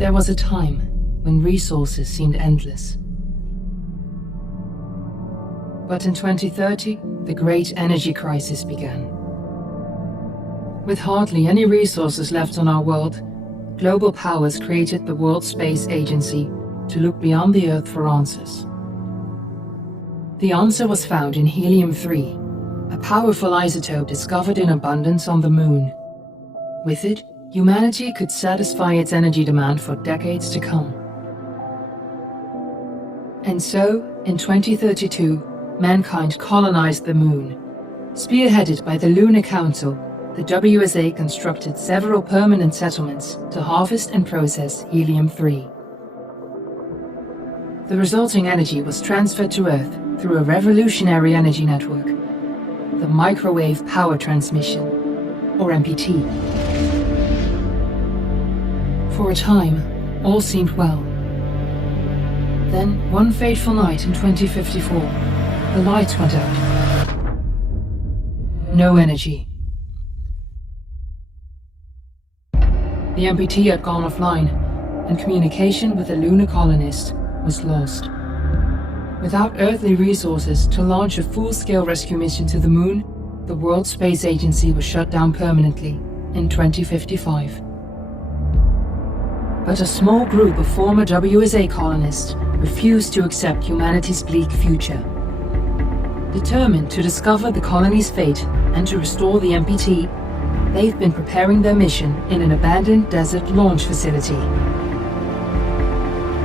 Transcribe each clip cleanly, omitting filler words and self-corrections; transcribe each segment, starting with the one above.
There was a time when resources seemed endless. But in 2030, the great energy crisis began. With hardly any resources left on our world, global powers created the World Space Agency to look beyond the Earth for answers. The answer was found in helium-3, a powerful isotope discovered in abundance on the Moon. With it, humanity could satisfy its energy demand for decades to come. And so, in 2032, mankind colonized the Moon. Spearheaded by the Lunar Council, the WSA constructed several permanent settlements to harvest and process helium-3. The resulting energy was transferred to Earth through a revolutionary energy network, the Microwave Power Transmission, or MPT. For a time, all seemed well. Then, one fateful night in 2054, the lights went out. No energy. The MPT had gone offline, and communication with the lunar colonist was lost. Without earthly resources to launch a full-scale rescue mission to the Moon, the World Space Agency was shut down permanently in 2055. But a small group of former WSA colonists refused to accept humanity's bleak future. Determined to discover the colony's fate and to restore the MPT, they've been preparing their mission in an abandoned desert launch facility.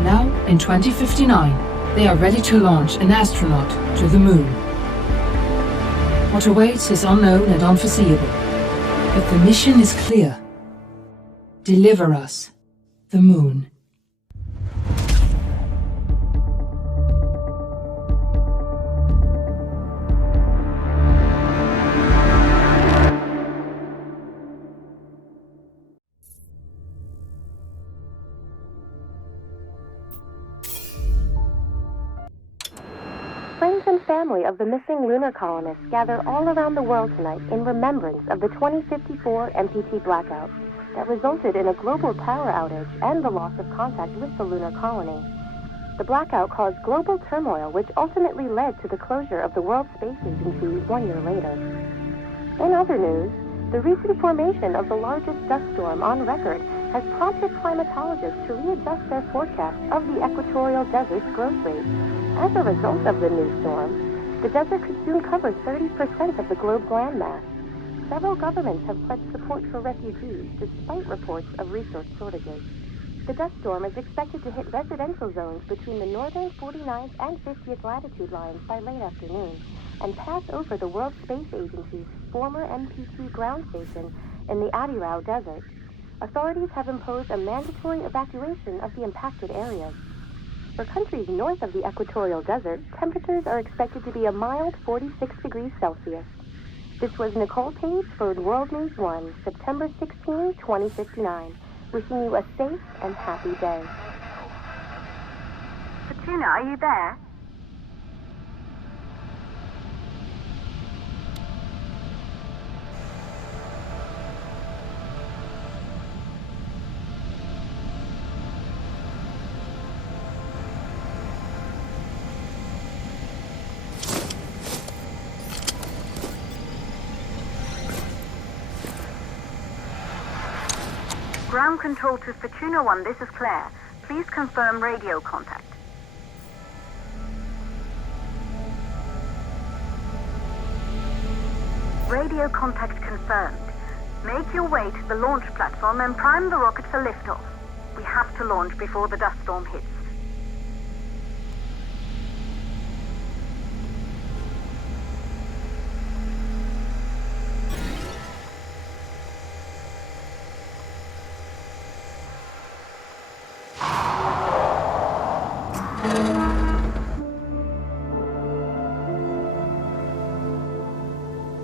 Now, in 2059, they are ready to launch an astronaut to the Moon. What awaits is unknown and unforeseeable, but the mission is clear. Deliver us the Moon. Friends and family of the missing lunar colonists gather all around the world tonight in remembrance of the 2054 MPT blackout that resulted in a global power outage and the loss of contact with the lunar colony. The blackout caused global turmoil, which ultimately led to the closure of the World Space Agency 1 year later. In other news, the recent formation of the largest dust storm on record has prompted climatologists to readjust their forecast of the equatorial desert's growth rate. As a result of the new storm, the desert could soon cover 30% of the globe's landmass. Several governments have pledged support for refugees despite reports of resource shortages. The dust storm is expected to hit residential zones between the northern 49th and 50th latitude lines by late afternoon and pass over the World Space Agency's former MPT ground station in the Adirau Desert. Authorities have imposed a mandatory evacuation of the impacted areas. For countries north of the equatorial desert, temperatures are expected to be a mild 46 degrees Celsius. This was Nicole Page for World News 1, September 16, 2059. Wishing you a safe and happy day. Fortuna, are you there? Ground control to Fortuna 1, this is Claire. Please confirm radio contact. Radio contact confirmed. Make your way to the launch platform and prime the rocket for liftoff. We have to launch before the dust storm hits.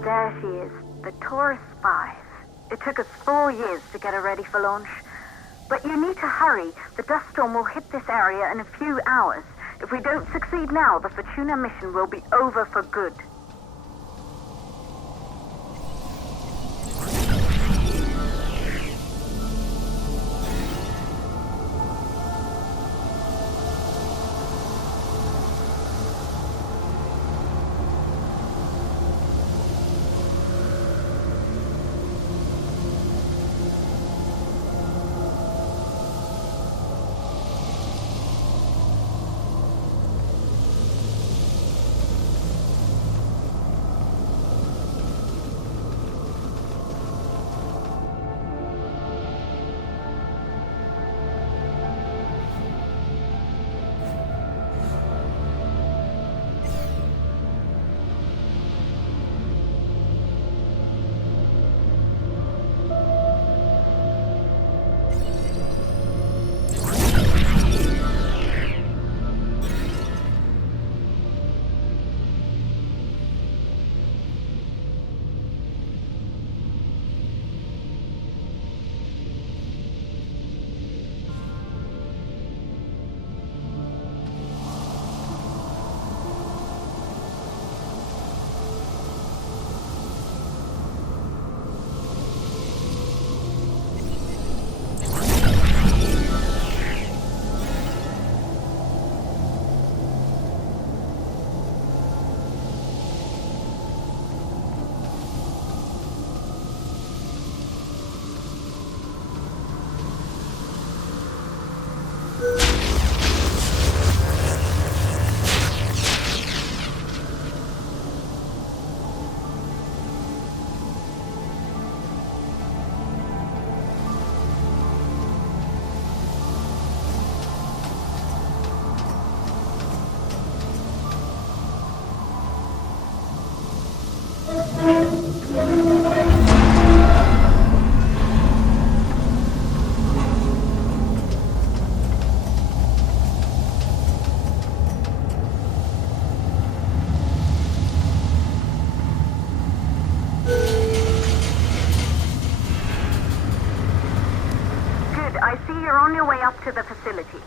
There she is, the Taurus 5. It took us 4 years to get her ready for launch. But you need to hurry. The dust storm will hit this area in a few hours. If we don't succeed now, the Fortuna mission will be over for good. I see you're on your way up to the facility.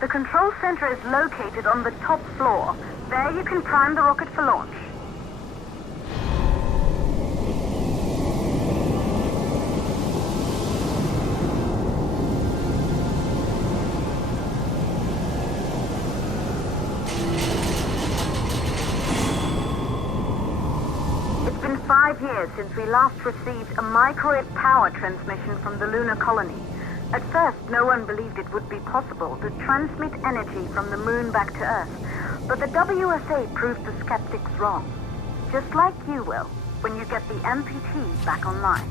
The control center is located on the top floor. There you can prime the rocket for launch. It's been 5 years since we last received a microwave power transmission from the lunar colony. At first, no one believed it would be possible to transmit energy from the moon back to Earth, but the WSA proved the skeptics wrong. Just like you will, when you get the MPT back online.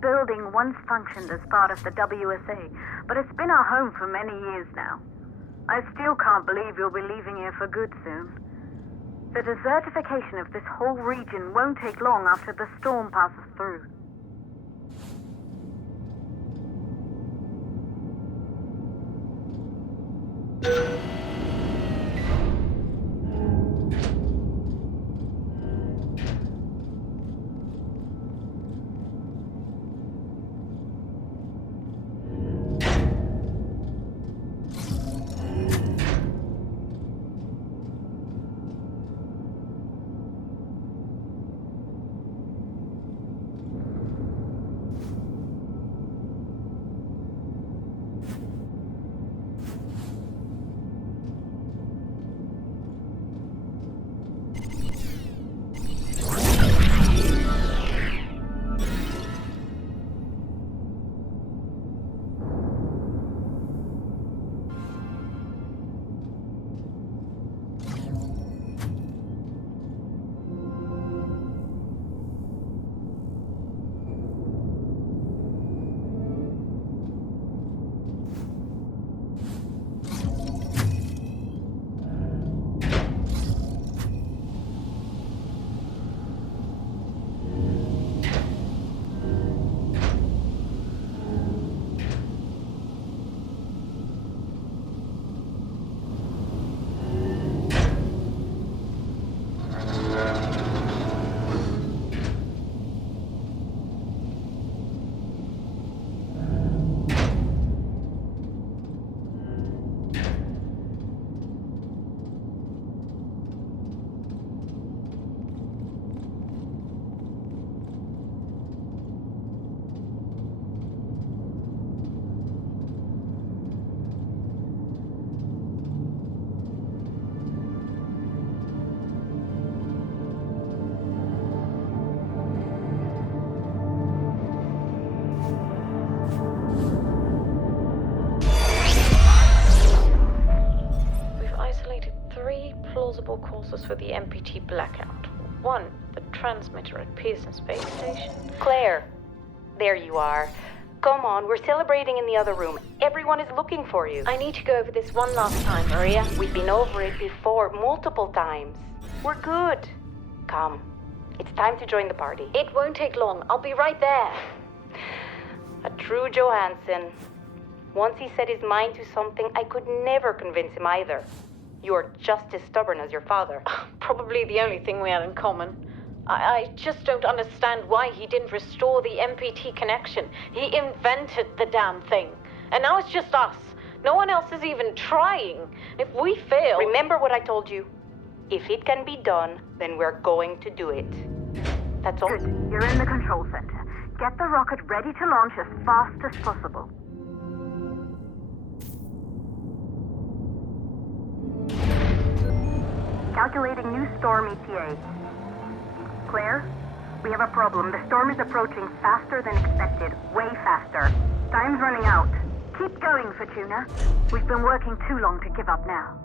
Building once functioned as part of the WSA, but it's been our home for many years now. I still can't believe you'll be leaving here for good soon. The desertification of this whole region won't take long after the storm passes through. Plausible causes for the MPT blackout. 1, the transmitter at Pearson Space Station. Claire, there you are. Come on, we're celebrating in the other room. Everyone is looking for you. I need to go over this one last time, Maria. We've been over it before, multiple times. We're good. Come, it's time to join the party. It won't take long. I'll be right there. A true Johansson. Once he set his mind to something, I could never convince him either. You're just as stubborn as your father. Probably the only thing we had in common. I just don't understand why he didn't restore the MPT connection. He invented the damn thing. And now it's just us. No one else is even trying. If we fail... Remember what I told you. If it can be done, then we're going to do it. That's all. Good. You're in the control center. Get the rocket ready to launch as fast as possible. Calculating new storm ETA. Clear? We have a problem. The storm is approaching faster than expected. Way faster. Time's running out. Keep going, Fortuna. We've been working too long to give up now.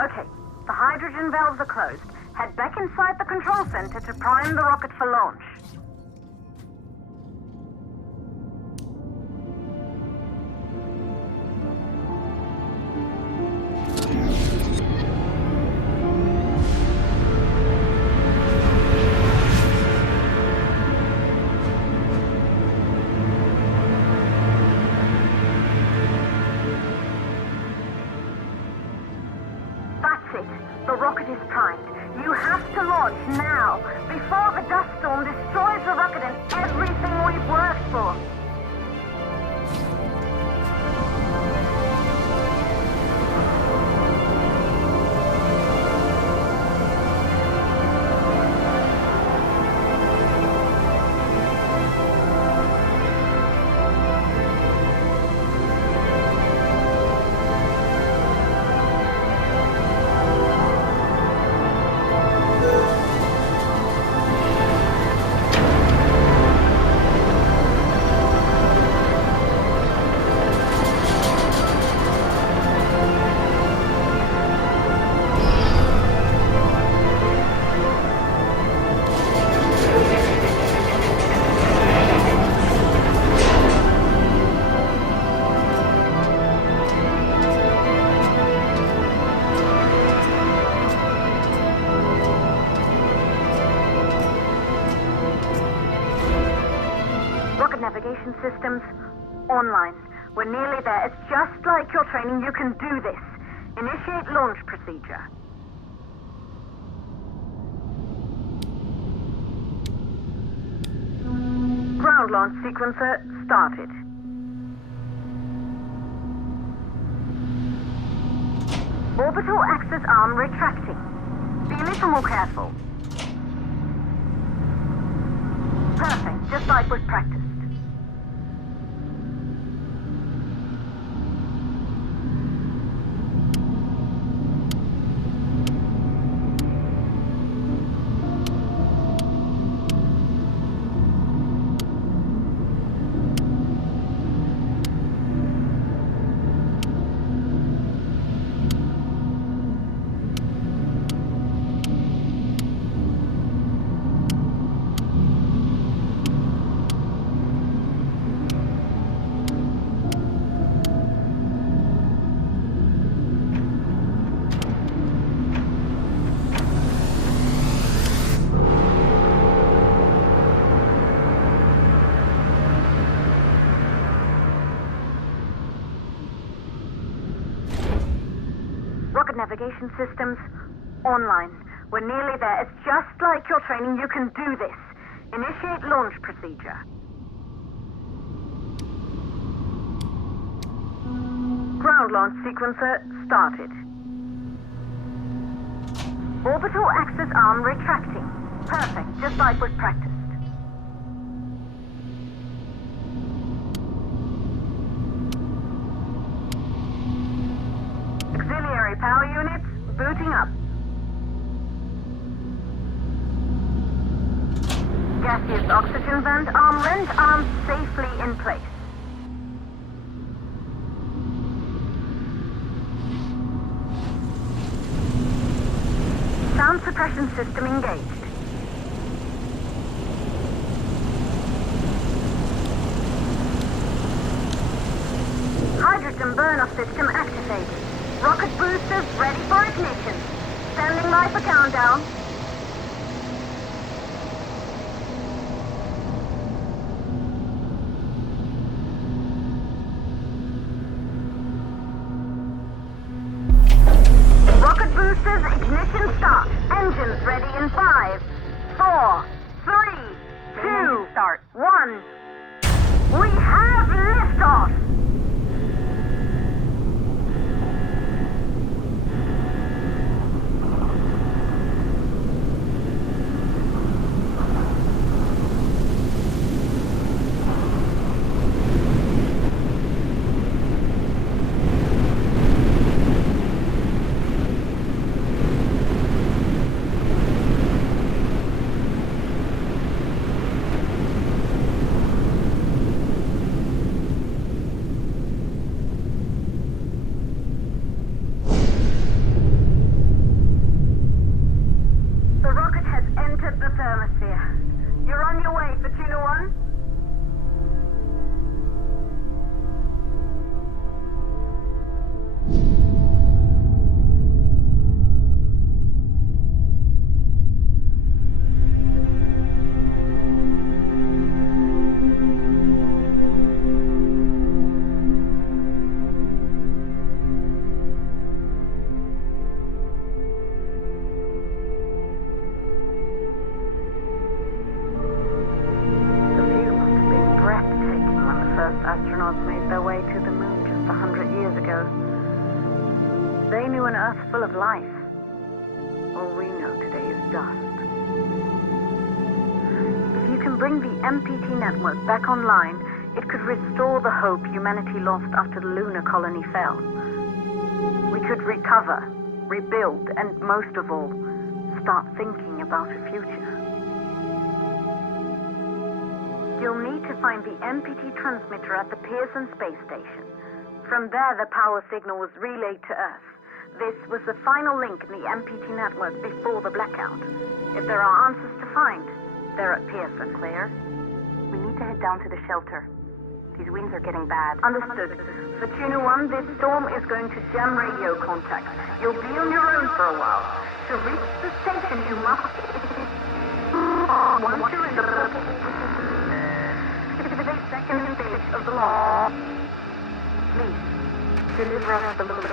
Okay, the hydrogen valves are closed. Head back inside the control center to prime the rocket for launch. That's it. The rocket is primed. You have to launch now, before the dust storm destroys the rocket and everything we've worked for. Navigation systems online. We're nearly there. It's just like your training. You can do this. Initiate launch procedure. Ground launch sequencer started. Orbital axis arm retracting. Be a little more careful. Perfect, just like we've practiced. rocket navigation systems online. We're nearly there. It's just like your training. You can do this. Initiate launch procedure. Ground launch sequencer started. Orbital axis arm retracting. Perfect, just like we've practiced. Auxiliary power units booting up. Gaseous oxygen vent arm rent arms safely in place. Sound suppression system engaged. Hydrogen burn-off system activated. Rocket boosters ready for ignition. Standing by for countdown. Rocket boosters ignition start. Engines ready in 5, 4, 3, 2, start. 1. We have liftoff! You're on your way, Fortuna 1. Astronauts made their way to the moon just 100 years ago. They knew an Earth full of life. All we know today is dust. If you can bring the MPT network back online, it could restore the hope humanity lost after the lunar colony fell. We could recover, rebuild, and most of all, start thinking about a future. You'll need to find the MPT transmitter at the Pearson space station. From there, the power signal was relayed to Earth. This was the final link in the MPT network before the blackout. If there are answers to find, they're at Pearson. Claire, we need to head down to the shelter. These winds are getting bad. Understood. Fortuna 1, this storm is going to jam radio contact. You'll be on your own for a while. To reach the station, you must... Once you're in the... the second stage of the launch. Please, deliver us the load.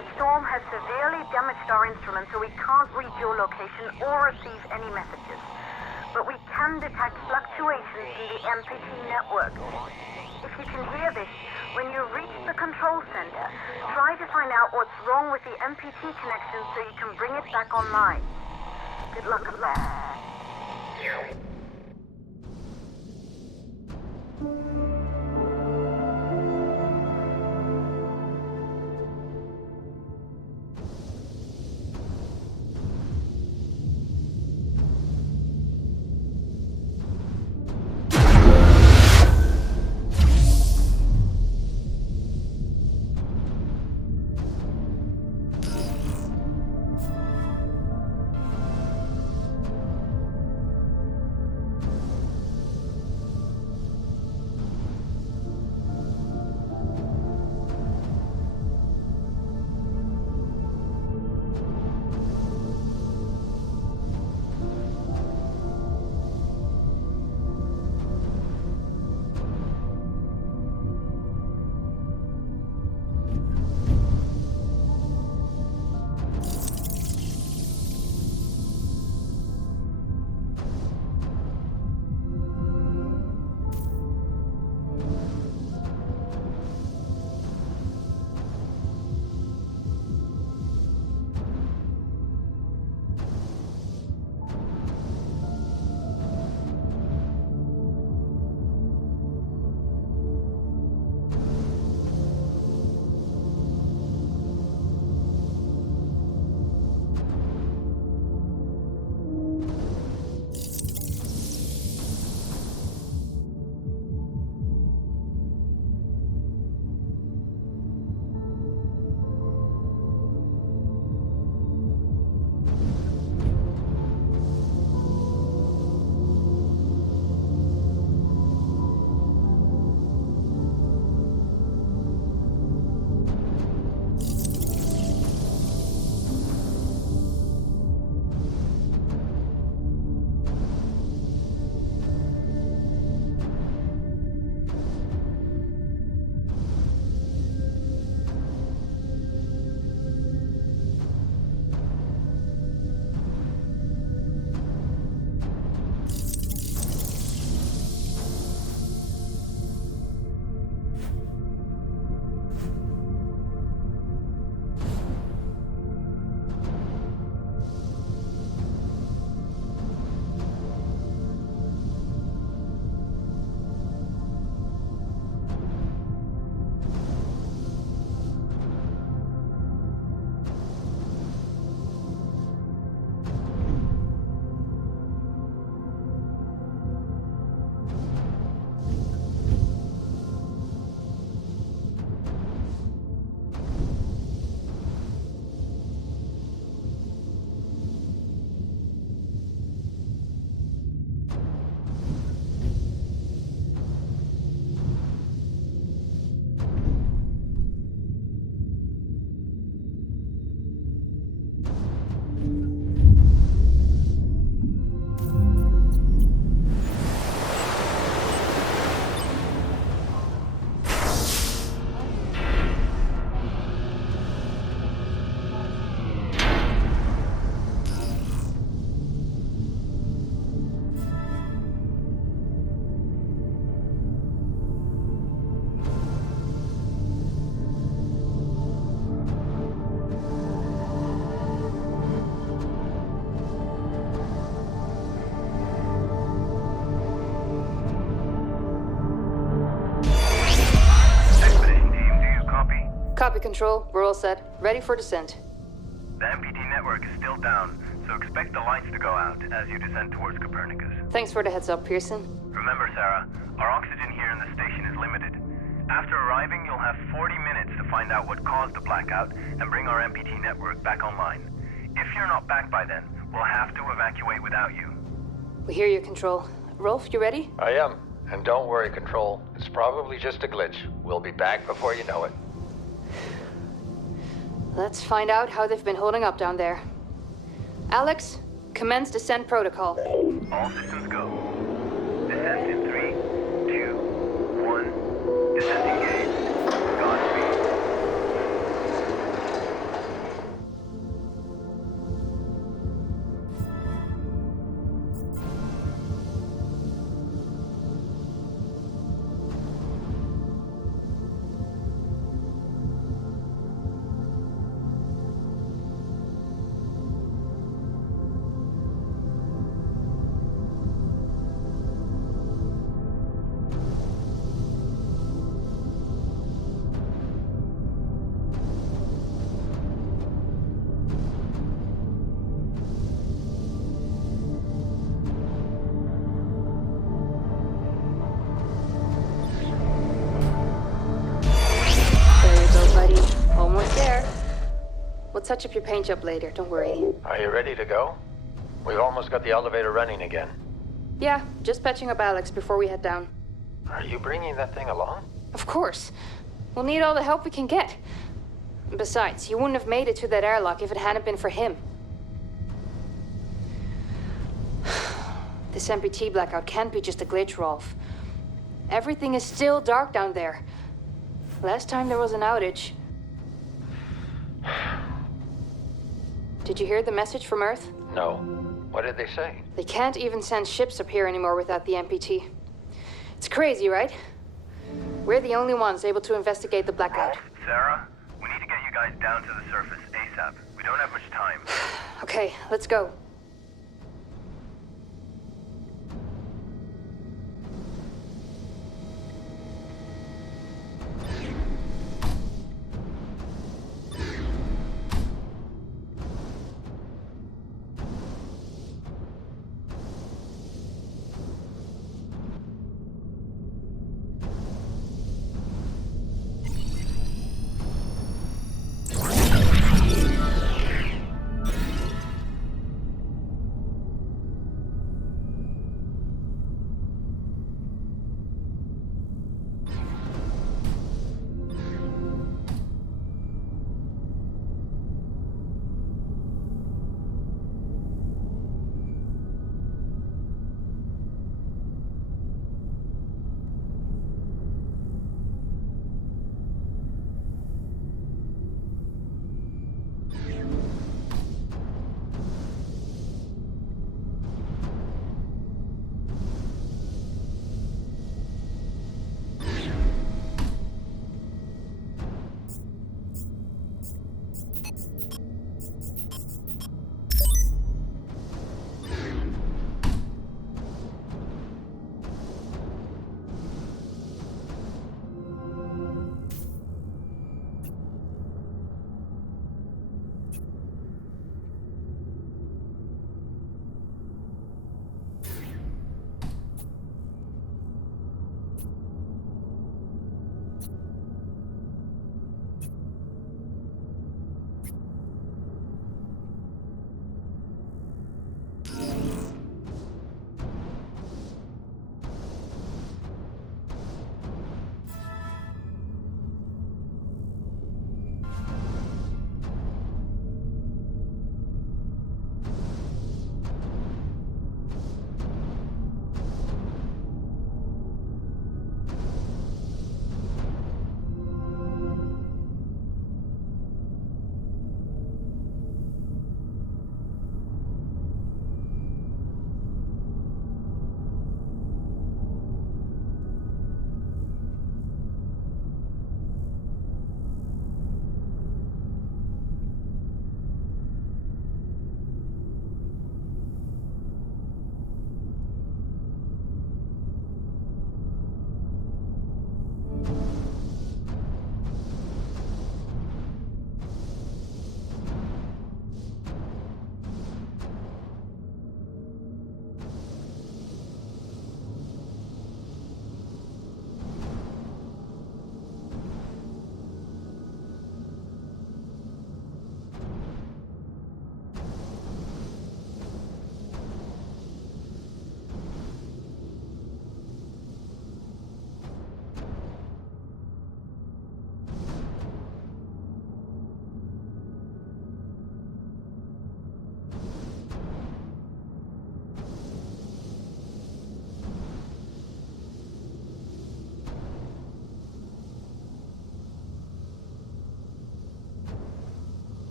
The storm has severely damaged our instruments, so we can't read your location or receive any messages. But we can detect fluctuations in the MPT network. If you can hear this, when you reach the control center, try to find out what's wrong with the MPT connection so you can bring it back online. Good luck with that. Copy, Control. We're all set. Ready for descent. The MPT network is still down, so expect the lights to go out as you descend towards Copernicus. Thanks for the heads up, Pearson. Remember, Sarah, our oxygen here in the station is limited. After arriving, you'll have 40 minutes to find out what caused the blackout and bring our MPT network back online. If you're not back by then, we'll have to evacuate without you. We hear you, Control. Rolf, you ready? I am. And don't worry, Control. It's probably just a glitch. We'll be back before you know it. Let's find out how they've been holding up down there. Alex, commence descent protocol. All systems go. Descent in 3, 2, 1. Descent engaged. Godspeed. We'll touch up your paint job later, don't worry. Are you ready to go? We've almost got the elevator running again. Yeah, just patching up Alex before we head down. Are you bringing that thing along? Of course. We'll need all the help we can get. Besides, you wouldn't have made it to that airlock if it hadn't been for him. This MPT blackout can't be just a glitch, Rolf. Everything is still dark down there. Last time there was an outage. Did you hear the message from Earth? No. What did they say? They can't even send ships up here anymore without the MPT. It's crazy, right? We're the only ones able to investigate the blackout. Sarah, we need to get you guys down to the surface ASAP. We don't have much time. Okay, let's go.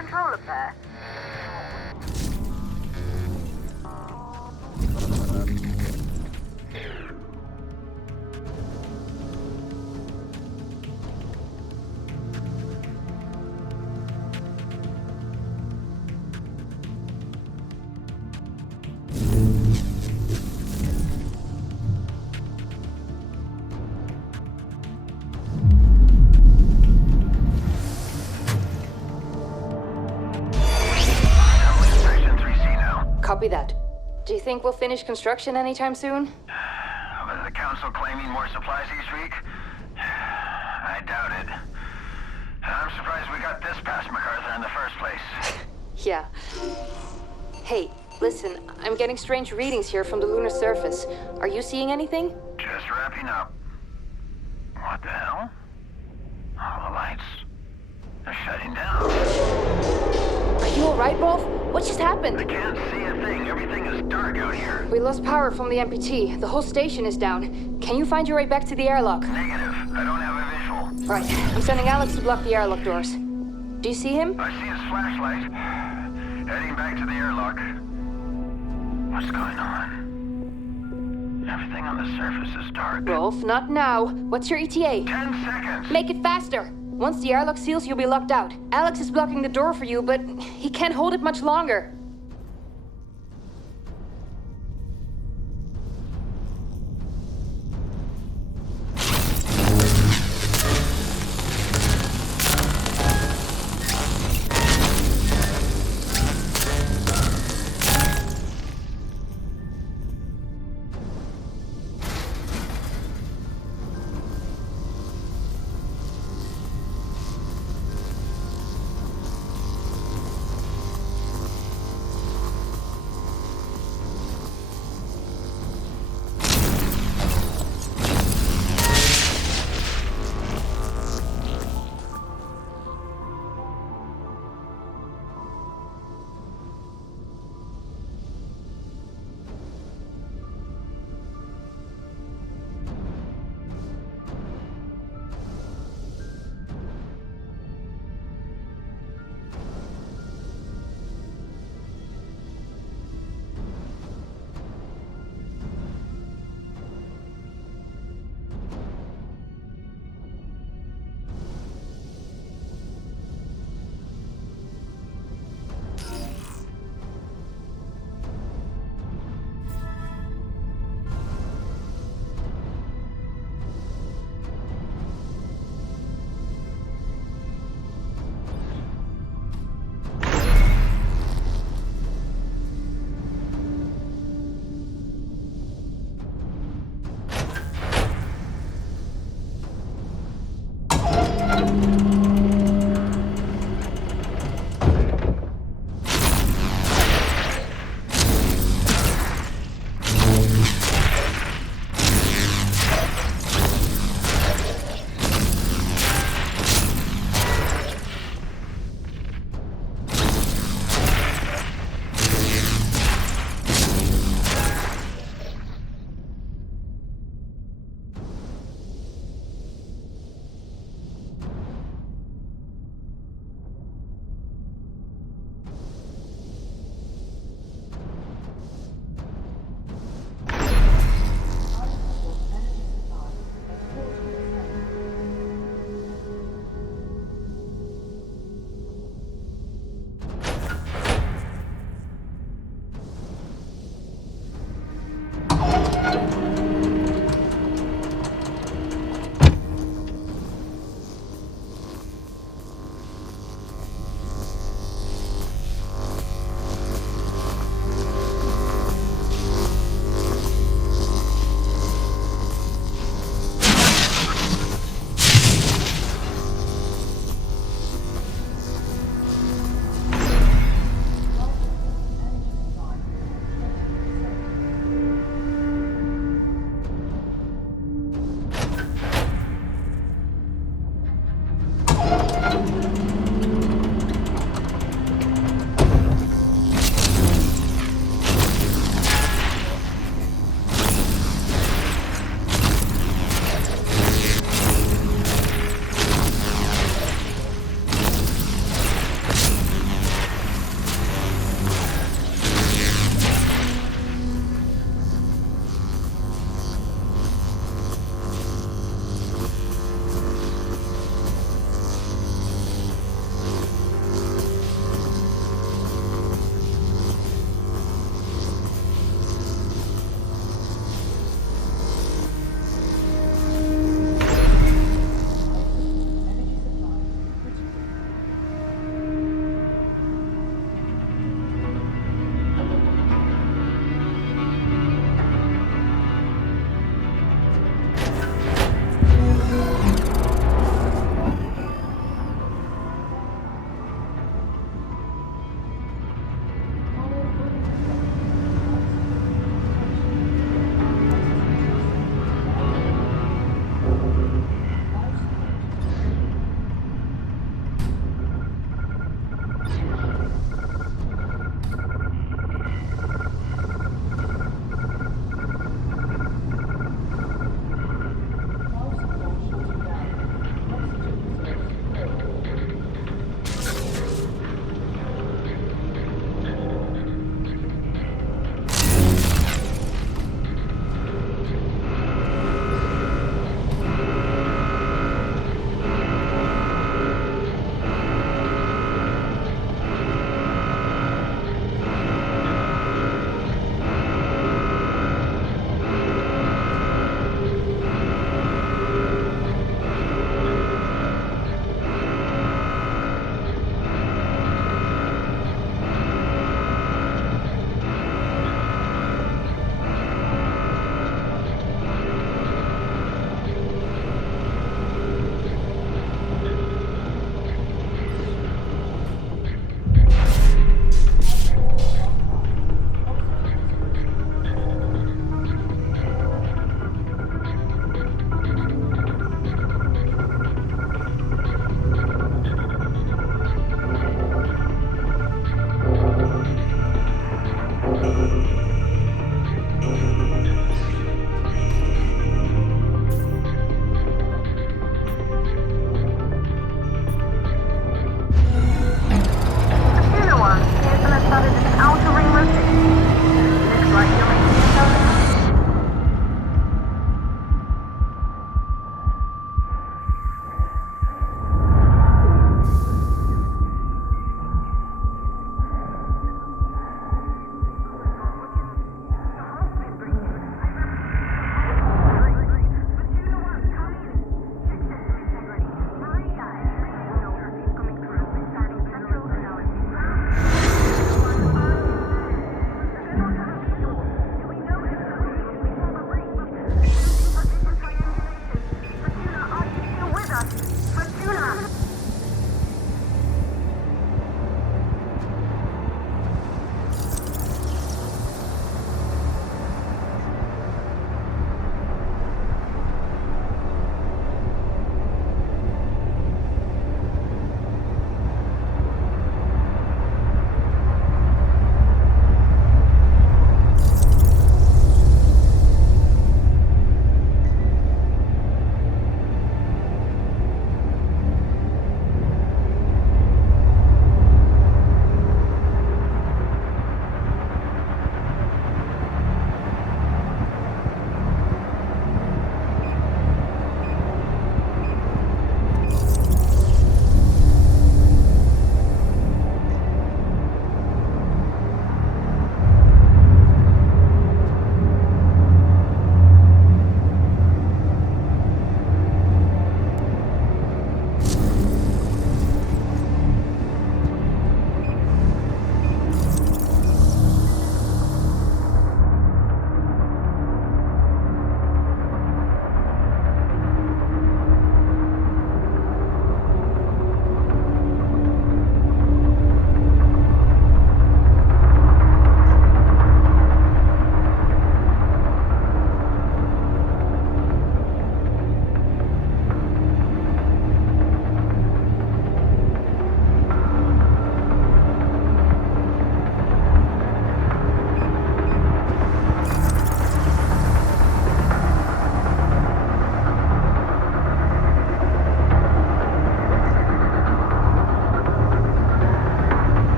control up there? Copy that. Do you think we'll finish construction anytime soon? Was the council claiming more supplies each week? I doubt it. I'm surprised we got this past MacArthur in the first place. Yeah. Hey, listen, I'm getting strange readings here from the lunar surface. Are you seeing anything? Just wrapping up. What the hell? All the lights are shutting down. Are you alright, Rolf? What just happened? I can't see a thing. Everything is dark out here. We lost power from the MPT. The whole station is down. Can you find your way back to the airlock? Negative. I don't have a visual. Right. I'm sending Alex to block the airlock doors. Do you see him? I see his flashlight. Heading back to the airlock. What's going on? Everything on the surface is dark. Rolf, not now. What's your ETA? 10 seconds. Make it faster. Once the airlock seals, you'll be locked out. Alex is blocking the door for you, but he can't hold it much longer.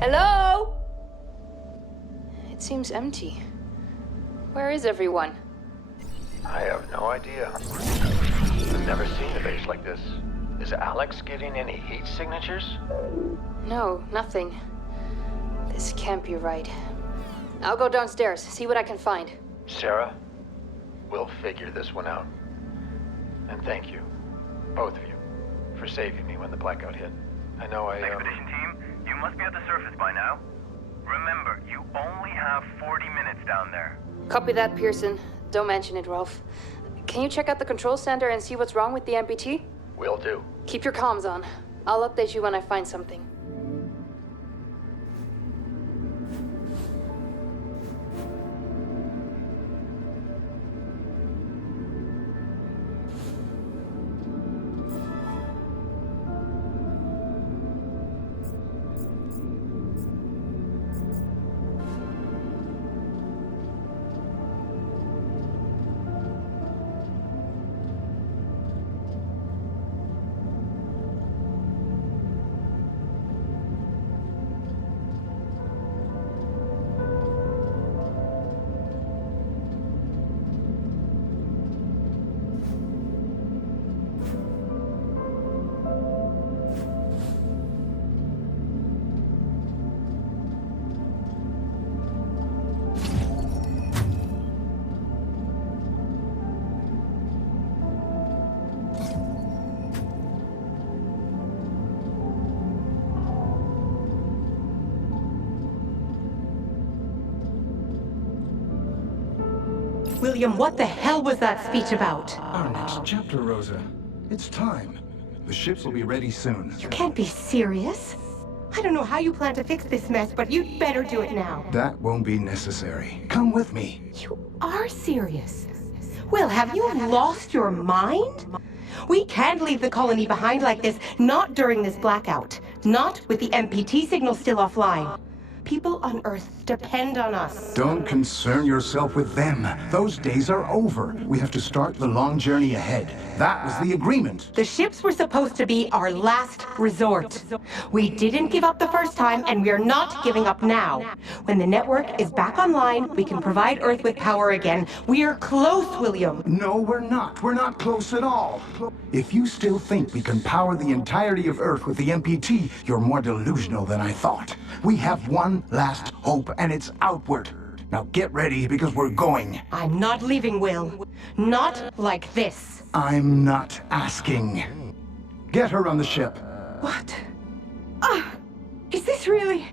Hello? It seems empty. Where is everyone? I have no idea. I've never seen a base like this. Is Alex getting any heat signatures? No, nothing. This can't be right. I'll go downstairs, see what I can find. Sarah, we'll figure this one out. And thank you, both of you, for saving me when the blackout hit. I know Expedition team, you must be at the surface by now. Remember, you only have 40 minutes down there. Copy that, Pearson. Don't mention it, Rolf. Can you check out the control center and see what's wrong with the MPT? Will do. Keep your comms on. I'll update you when I find something. William, what the hell was that speech about? Our next chapter, Rosa. It's time. The ships will be ready soon. You can't be serious. I don't know how you plan to fix this mess, but you'd better do it now. That won't be necessary. Come with me. You are serious. Will, have you lost your mind? We can't leave the colony behind like this, not during this blackout. Not with the MPT signal still offline. People on Earth depend on us. Don't concern yourself with them. Those days are over. We have to start the long journey ahead. That was the agreement. The ships were supposed to be our last resort. We didn't give up the first time, and we're not giving up now. When the network is back online, we can provide Earth with power again. We're close, William. No, we're not. We're not close at all. If you still think we can power the entirety of Earth with the MPT, you're more delusional than I thought. We have one last hope, and it's outward. Now get ready, because we're going. I'm not leaving, Will. Not like this. I'm not asking. Get her on the ship. What? Is this really...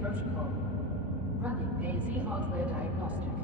Protocol. Running AZ hardware diagnostics.